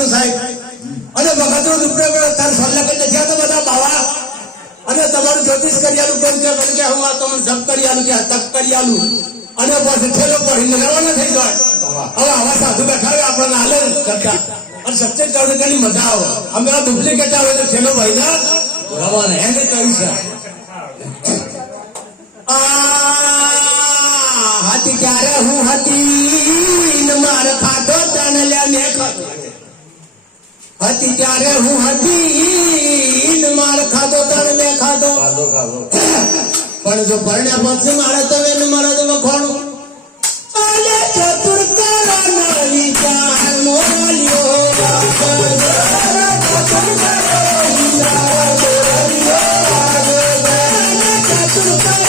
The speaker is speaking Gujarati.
તો સાહેબ. અને ભગતનો દુપડે તાર સલ્લા કરી દે તો બધા બાવા. અને તમારું જ્યોતિષ કરી કેમ કે કે હું આ તમને જપ કરી કે તપ કરી અને બસ ઠેલો પડી રવાના થઈ જાય. હવે આવા સાધુ બેઠા હોય આપણને હાલે કરતા. અને સત્ય કરવું તેની મજા આવે. અમે આ ડુપ્લિકેટ આવે તો ઠેલો ભાઈ ના રવાને. એને કહ્યું છે. હતી ત્યારે હું હતી મારે ફાટો તને ને ખાધો. હતી ત્યારે હું હતી. માર ખાધો તણ મેં ખાધો. પણ જો પરણ્યા પછી મારે તમે ને મારા તો વખોણું અને ચતુર્કરાના વિચાર મોરાલ્યો. ચતુર્કરા